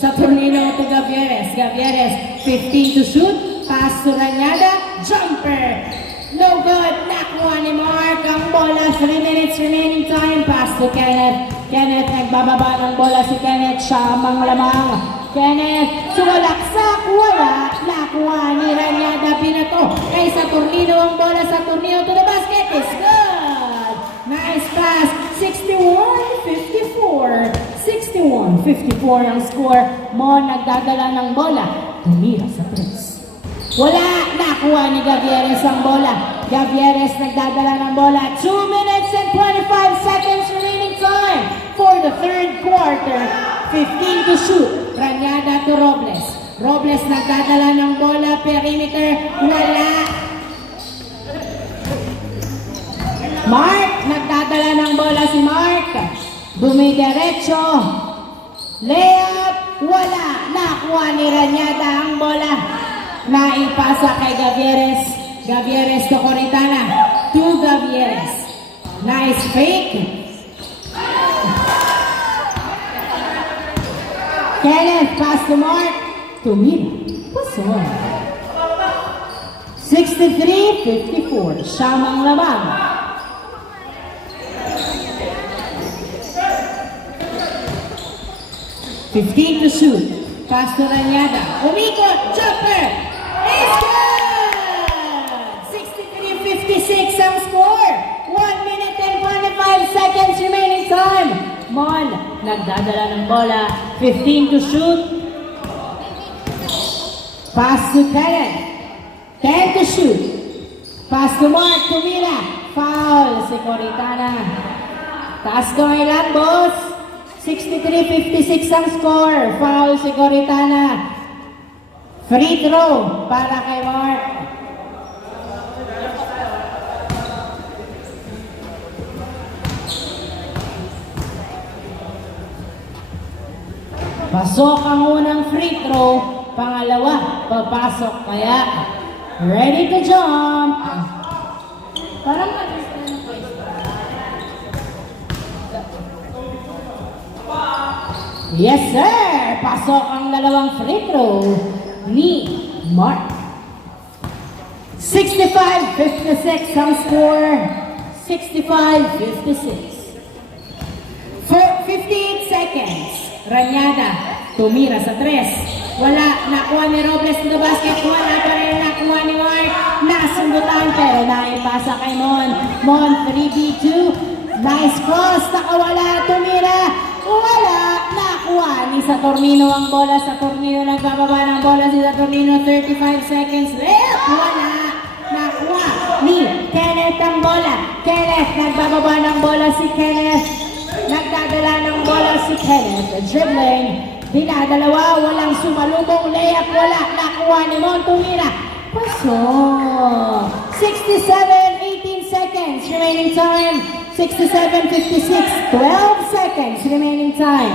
Saturnino to Gavieres. Gavieres, 15 to shoot. Pass to Ranyada. Jumper. No good. Nakuha ni Mark ang bola. 3 minutes remaining time. Pass to Kenneth. Kenneth, nagbababa ng bola si Kenneth. Siya ang lamang. Kenneth, sumalaksak. Wala. Nakuha ni Ranyada. Pinato kay Saturnino ang bola. Saturnino to the basket. It's good. Nice pass. 61-54. 61-54 ang score. Mon nagdadala ng bola. Tumira sa tres. Wala. Nakuha ni Gavieres ang bola. Gavieres nagdadala ng bola. 2 minutes and 25 seconds remaining time for the third quarter. 15 to shoot. Ranyada to Robles. Robles nagdadala ng bola. Perimeter. Wala. Mark. Nagdadala ng bola si Mark. Dumidiretso. Layup. Wala. Nakuha ni Ranyada ang bola. Naipasa kay Gavieres. Gavieres to Coritana. To Gavieres. Nice fake. Kenneth, pass to Mark. Tumira. Pasok. 63-54. Siyamang labang. $15 to shoot. Pass to Ranyada. Umikot. Jumper. It's good! 63-56 ang score. 1 minute and 25 seconds remaining time. Mon, nagdadala ng bola. 15 to shoot. Pass to Kenneth. 10 to shoot. Pass to Mark. Tumira. Foul si Coritana. Taas ko ilan, boss? 63-56 ang score. Foul si Coritana. Free throw para kay Mark. Pasok ang unang free throw. Pangalawa, papasok. Kaya, ready to jump. Parang yes, sir! Pasok ang dalawang free throw ni Mark. 65-56 ang score. 65-56. For 15 seconds. Ranyada, tumira sa tres. Wala, nakuha ni Robles to the basket. Wala pa rin nakuha ni Mark. Nasundutan pero naipasa kay Mon. Mon, 3v2. Nice cross, nakawala, tumira. Wala, nakuha ni Saturnino ang bola. Saturnino nagbababa ng bola si Saturnino. 35 seconds left. Wala, nakuha ni Kenneth ang bola. Kenneth, nagbababa ng bola si Kenneth. Nagdadala ng bola si Kenneth. Dribbling. Dinadalawa, walang sumalubong. Layup, wala. Nakuha ni Montumira. Pasok. 67, 18 seconds remaining time. 67-56. 12 seconds remaining time.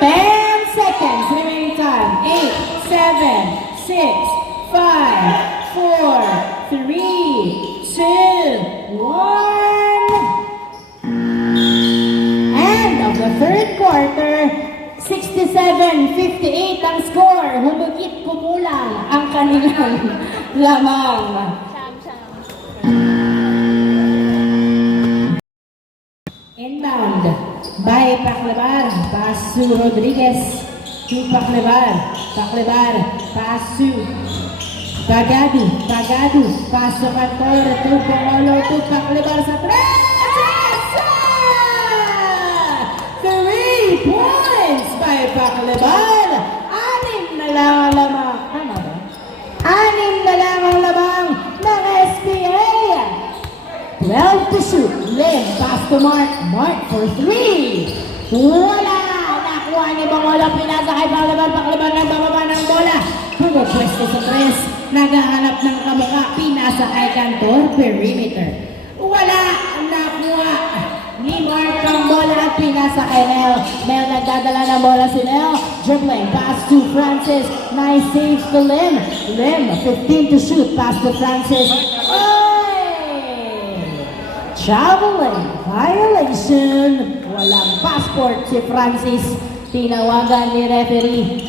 10 seconds remaining time. 8, 7, 6, 5, 4, 3, 2, 1. End of the third quarter. 67-58 ang score. Humigit kumulang ang kanilang lamang. Inbound by Paclebar. Pass to Rodriguez. To Paclebar. Paclebar. Pass to Tagadu. Tagadu. Pass to Cantor. To Pangolo. To Paclebar sa tres. 3 points by Paclebar. 6 na lang ang lamang. Tama ba? 6 na lang ang lamang ng SPA. 12 to shoot. Lim, pass to Mark. Mark for 3. Wala! Nakuha ni Bangolo. Pinasa kay Paclebar. Paclebar nagbababa ng bola. Pumupwesto sa tres. Naghahanap ng kamukha. Pinasa kay Cantor. Perimeter. Wala! Nakuha ni Mark ang bola at pinasa kay Leo. Leo nagdadala ng bola si Leo. Dribbling. Pass to Francis. Nice save to Lim. Lim, 15 to shoot. Pass to Francis. Oy! Traveling violation. Walang passport si Francis. Tinawagan ni referee.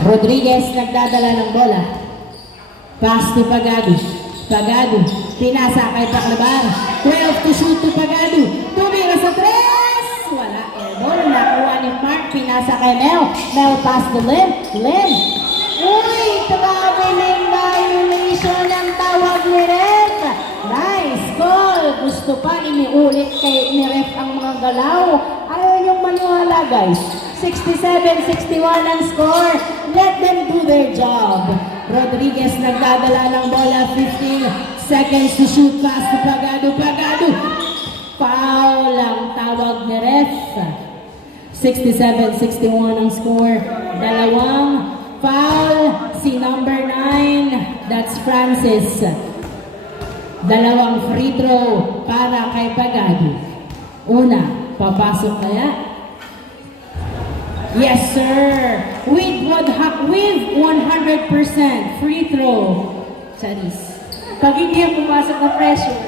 Rodriguez nagdadala ng bola. Pass to Pagado. Pagado. Pinasa kay Paclabar. 12 to shoot to Pagado. Tumira sa 3. Wala. Airball. Nakuha ni Mark. Pinasa kay Mel. Mel pass to Lim. Lim. Uy! Traveling violation ang tawag ni Ref. Nice goal. Gusto pa iniulit kay ni Ref ang mga galaw. Ayaw yung maniwala guys. 67-61 ang score. Let them do their job. Rodriguez nagdadala ng bola. 15 seconds to shoot. Pass to Pagado. Pagado. Foul ang tawag ni Ref. 67-61 ang score. Dalawang foul. Si number 9. That's Francis. Dalawang free throw para kay Pagado. Una, papasok kaya? Yes, sir. With 100% free throw. Charis. Pag hindi yan pumasok na pressure.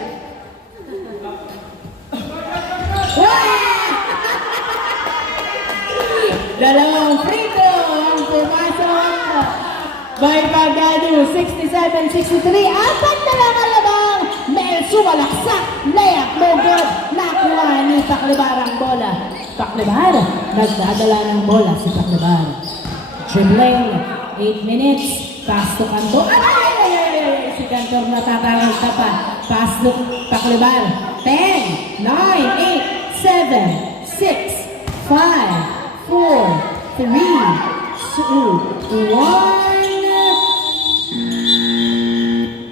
Dalawang free throw ang pumasok by Pagado. 67-63. Apat na lang ang labang. Mel sumalaksak. Layup, no good. Nakuha ni Paclabar ang bola. Paclabar, nagdadala ng bola si Paclabar. Dribbling, 8 minutes. Pass to Cantor. Si Cantor natatarang ka pa. Pass to Paclabar. 10, 9, 8, 7, 6, 5, 4, 3, 2, 1.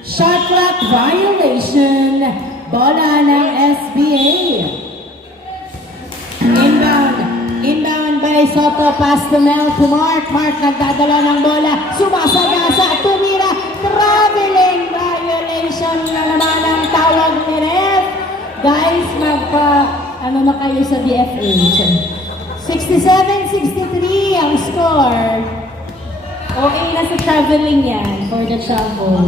Shot clock violation. Bola ng SBA. Inbound by Soto. Pass to Mel to Mark. Mark nagdadala ng bola. Sumasagasa. Tumira. Traveling violation na naman ang tawag ni Ref. Guys, ano na kayo sa DFA? 67-63 ang score. OA na sa traveling yan for the travel.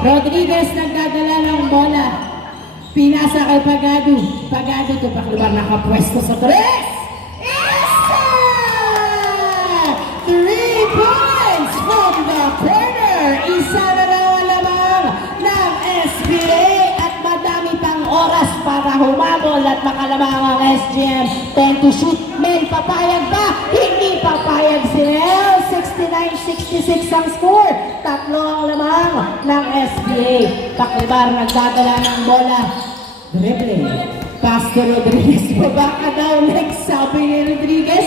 Rodriguez nagdadala ng bola. Pinasa kay Pagado. Pagado to Paclabar nakapwesto sa 3. Isa! 3 points from the corner. Isa na raw lamang ng SBA at madami pang oras para humabol at makalamang ang SGM. 10 to shoot. Mel, papayag ba? Hindi papayag si Mel. 69-66 ang score. Tatlo ang lamang ng SBA. Paclabar nagdadala ng bola. Dribbling. Pass to Rodriguez. Baba ka daw. Next, sabi ni Rodriguez.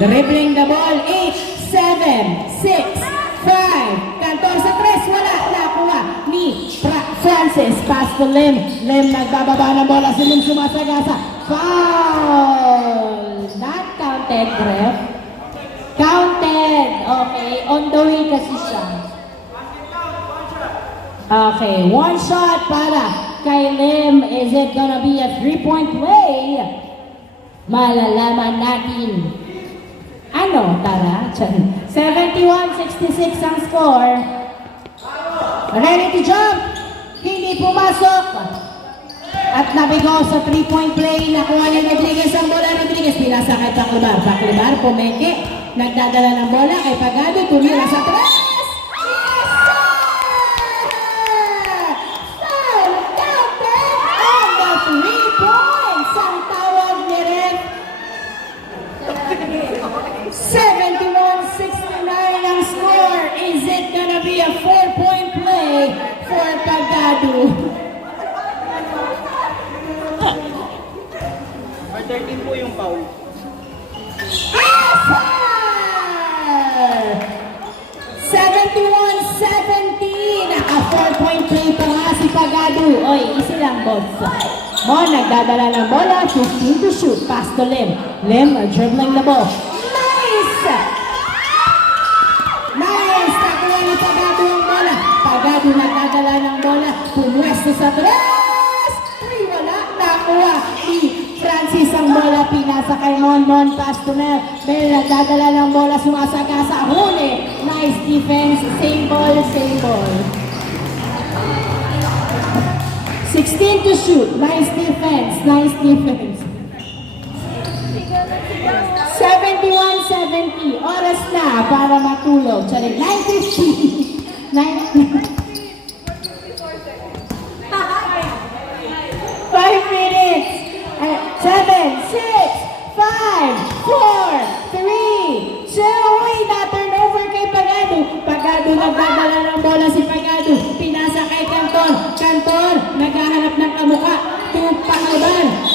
Dribbling the ball. 8, 7, 6, 5. Cantor sa 3. Wala. Nakuha ni Francis. Pass to Lim. Lim nagbababa ng bola. Si Lim sumasagasa. Foul. Not counted, Ref. Counted. Okay. On the way kasi siya. Okay. One shot para kay Lim. Is it gonna be a 3-point play? Malalaman natin. Ano? Tara. 71-66 ang score. Ready to jump. Hindi pumasok. At nabigo sa 3-point play. Nakuha ni Rodriguez ang bola. Rodriguez pinasa kay Paclabar. Paclabar pumeke. Nagdadala ng bola kay Pagado. Tumira sa 3. Yes! Foul counted on the 3 points. Ang tawag ni Ref. 71-69 ang score. Is it gonna be a 4-point play for Pagado? R13 po yung foul. Yes, sir! 71-17. Naka 4-point play pa nga si Pagado. Oy, isi lang, boss. Mo, nagdadala ng bola. 15 to shoot. Pass to Lim. Lim, dribbling the ball. Nice! Nice! Nakuha ni Pagado ang bola. Pagado nagdadala ng bola. Pumwesto sa 3. 3, wala. Nakuha ni Francis ang bola. Pinasa kay Mon. Pass to Mel. Mel nagdadala ng bola. Sumasagasa. Huli. Nice defense. Same ball, same ball. 16 to shoot. Nice defense. Nice defense. 71-70. Oras na para matulog. Sorry, 9:50. 5 minutes. 7, 6, 5, 4, 3, 2, uy, na-turnover kay Pagado. Pagado, nagdadala ng bola si Pagado. Pinasa kay Cantor. Cantor, naghahanap ng kamuka. Panglaban.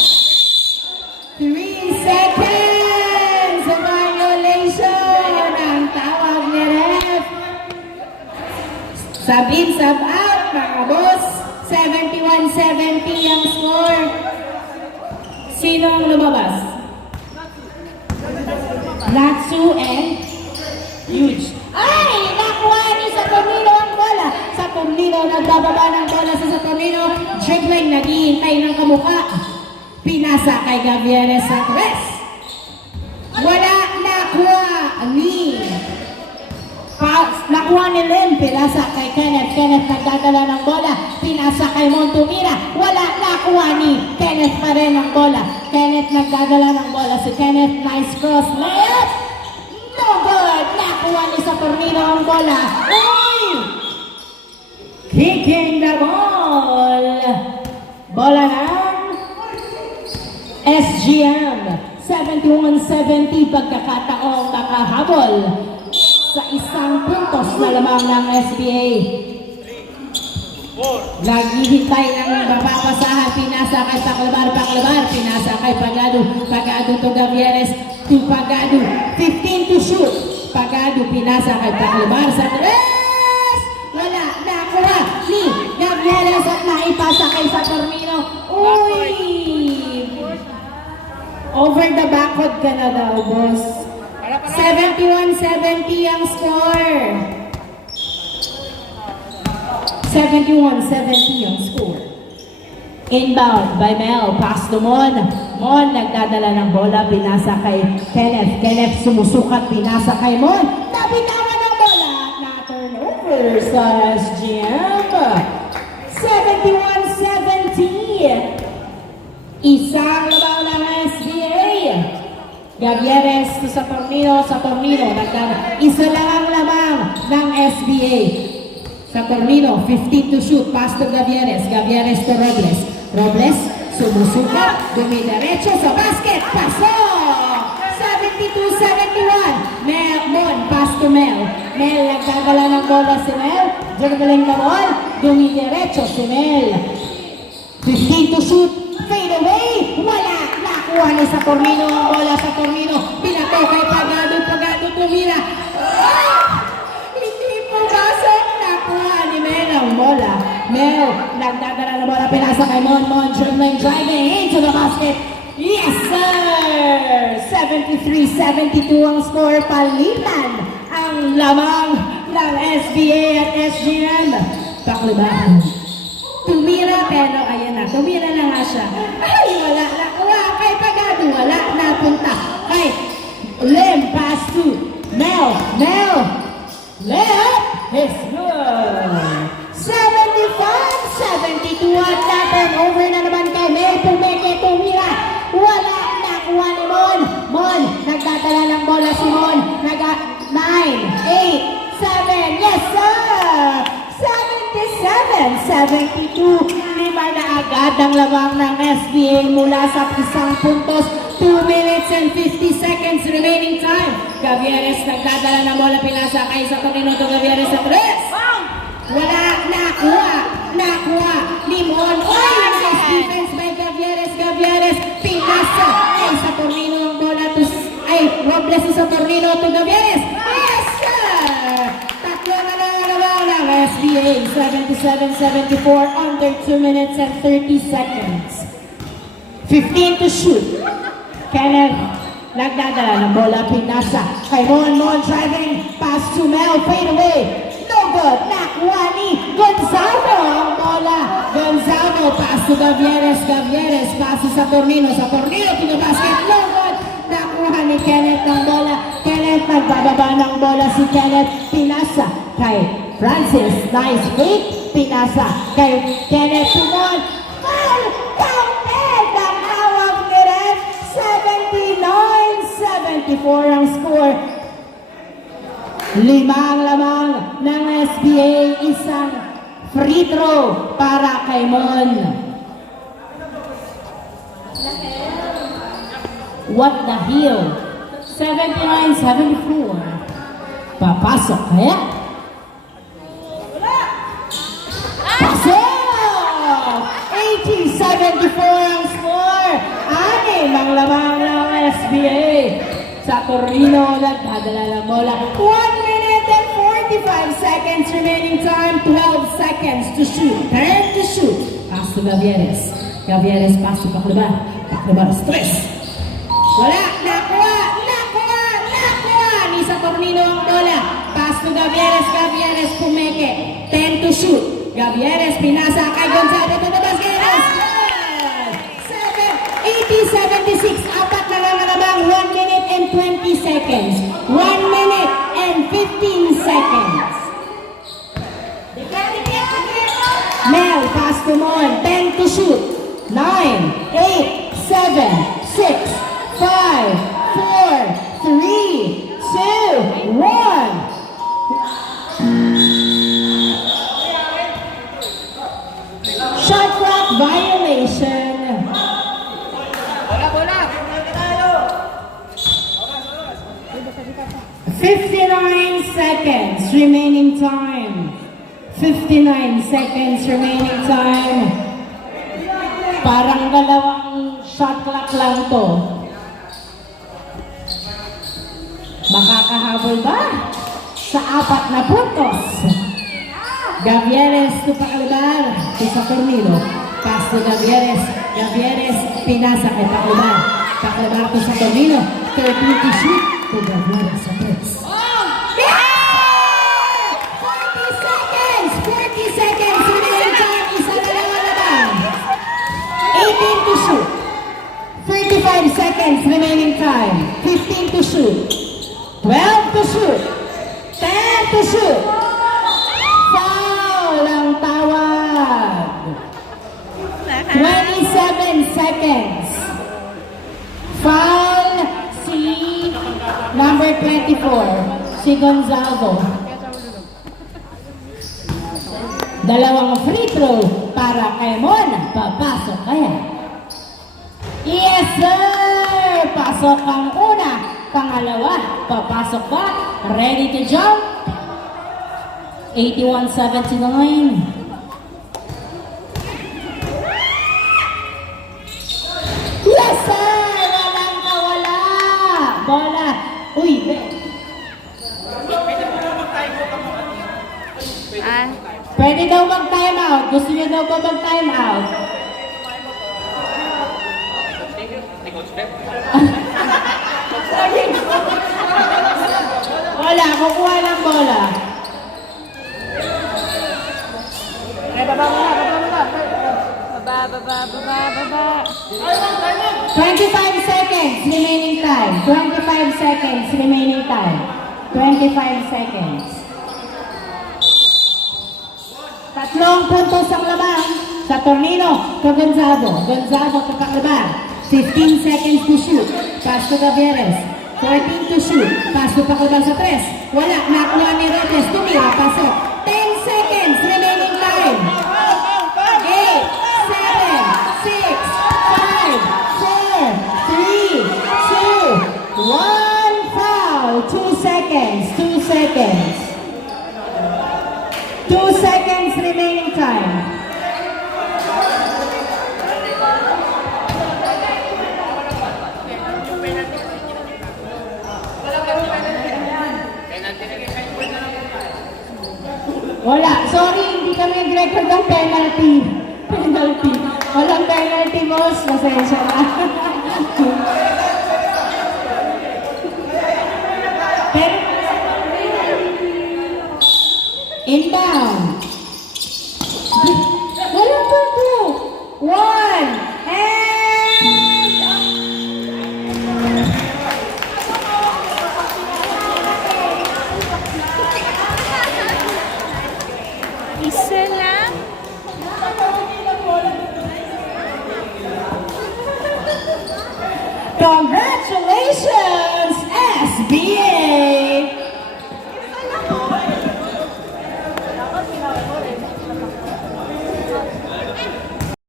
3 seconds. Violation. Ang tawag ni ref. Sub in, sub out, mga boss. 71-70 ang score. Sino ang lumabas? Natsu and Huge. Ay! Nakuha ni Saturnino ang bola. Saturnino nagbababa ng bola sa Saturnino. Dribbling, naghihintay ng kamuka. Pinasa kay Gavieres sa tres. Wala nakuha ni nakuha ni Lim, pinasa kay Kenneth. Kenneth nagdadala ng bola. Pinasa kay Montumira. Wala nakuha ni Kenneth pa rin ang bola. Kenneth nagdadala ng bola. Si Kenneth, nice cross. Layup! No good! Nakuha ni Saturnino ang bola. Uy! Kicking the ball. Bola ng SGM. 71-70 pagkakataong nakahabol sa isang puntos na lamang ng SBA. Naghihintay ng mapapasahan. Pinasa kay Paclabar. Pinasa kay Pagado. Pagado to Gavieres. To Pagado. 15 to shoot. Pagado pinasa kay Paclabar sa tres. Wala. Nakuha ni Gavieres at naipasa kay Saturnino. Uy! Over the backward ka na daw, boss. 71-70 ang score. 71-70 ang score. Inbound by Mel. Pass to Mon. Mon nagdadala ng bola. Pinasa kay Kenneth. Kenneth sumusukat. Pinasa kay Mon. Nabitawan ng bola. Na-turnover sa SGM. 71-70. Isang labaw ng SBA. Gavieres to Saturnino. Isa lang ang lamang ng SBA. Saturnino, 15 to shoot. Pass to Gavieres. Gavieres to Robles. Robles, sumusuka. Dumidiretso sa basket. Pasok! 72-71. Mon, pass to Mel. Mel, nagdadala ng bola si Mel. Dribbling the ball. Dumidiretso si Mel. 15 to shoot. Fade away. Wala. Nakuha ni Saturnino ang bola. Saturnino. Pinato kay Pagado. Pagado tumira. Hindi pumasok. Nakuha ni Mel ang bola. Mel. Nagdadala ng bola. Pinasa kay Mon. Mon. Driving into the basket. Yes, sir! 73-72 ang score. Palitan ang lamang ng SBA at SGM. Paclabar. Tumira pero ayan na. Tumira na nga siya. Ay, wala na. Kay Pagado. Wala na punta. Kay Lim. Pass to Mel. Left is good. 75-72 at na-turnover na naman kay Mel. Tumira. Wala. Nakuha ni Mon. Mon. Nagdadala ng bola si Mon. 9, 8, 7. Yes, sir! 77-72. Lima na agad ang lamang ng SBA mula sa isang puntos. 2 minutes and 50 seconds remaining time. Gavieres nagdadala ng bola. Pinasa kay Saturnino to Gavieres sa tres. Wala. Nakuha. Limon. Nice defense by Gavieres. Pinasa kay Saturnino ang bola to Robles sa Saturnino to Gavieres. Yes, sir! Tatlo na lang ng SBA. 77-74 under 2 minutes and 30 seconds. 15 to shoot. Kenneth nagdadala ng bola. Pinasa kay Mon driving. Pass to Mel. Fade away. No good. Nakuha ni Gonzalo ang bola. Gonzalo. Pass to Gavieres. Pass to Saturnino to the basket. No good. Nakuha ni Kenneth ang bola. Kenneth nagbababa ng bola si Kenneth. Pinasa kay Francis. Nice fake. Pinasa kay Kenneth to Mon. Counted! Ang hawak ni Ref, 79-74 ang score. 5 ang lamang ng SBA, isang free throw para kay Mon. What the hell? 79-74. Papasok kaya? Pasok! 80-74 ang score. 6 ang lamang ng SBA. Sa Torino, nagdadala ng bola. 1 minute and 45 seconds remaining time. 12 seconds to shoot. 10 to shoot. Pass to Gavieres. Gavieres, pass to Paclabar. Paclabar, stress. Wala. Nakuha. Ni sa Torino ang bola. Pass to Gavieres. Gavieres, pumeke. 10 to shoot. Gavieres, pinasa kay Gonzalo to the basket. 80-76. Apat na lang naman. 1 minute and 20 seconds. 1 minute and 15 seconds. Mel, pass to Mon. 10 to shoot. 9, 8, 7, 6, 5, 4, 3, 2, 1. Shot clock violation. Bola! 59 seconds remaining time. 59 seconds remaining time. Parang dalawang shot clock lang to. Makakahabol ba sa 4 na puntos? Gavieres to Paclabar, to sa Tornilo. Pass to Gavieres. Gavieres, pinasa kay Paclabar. Paclabar to sa Tornilo. 13 to shoot. To Gavieres sa press. 40 seconds remaining time. Isa na lang ang laban. 18 to shoot. 35 seconds remaining time. 15 to shoot. 12 to shoot. 10 to shoot. Foul ang tawag. 27 seconds. Foul si number 24, si Gonzalo. Dalawang free throw para kay Mon. Papasok kaya? Yes, sir! Pasok ang una. Pangalawa, papasok ba? Ready to jump? 81-79. Yes, sir! Walang nawala. Bola. Uy, pwede daw mag-time out. Gusto niyo daw ba mag-time out? Wala, kukuha ng bola. Baba. 25 seconds remaining time. 25 seconds remaining time. 25 seconds. Tatlong puntos ang laban sa Tornino to Gonzalo. Gonzalo to Paclabar. 15 seconds to shoot. Pass to Gavieres. 14 to shoot. Pass to Paclabar sa press. Wala. Nakuha ni Rotes. Tumira. Pasok. 10 seconds remaining time. 8, 7, 6, 5, 4, 3, 2, 1. Foul. 2 seconds. 2 seconds. 2 seconds remaining time. Wala. Sorry, hindi kami nag-record ng penalty. Penalty. Walang penalty, boss. Masensya na. Inbound.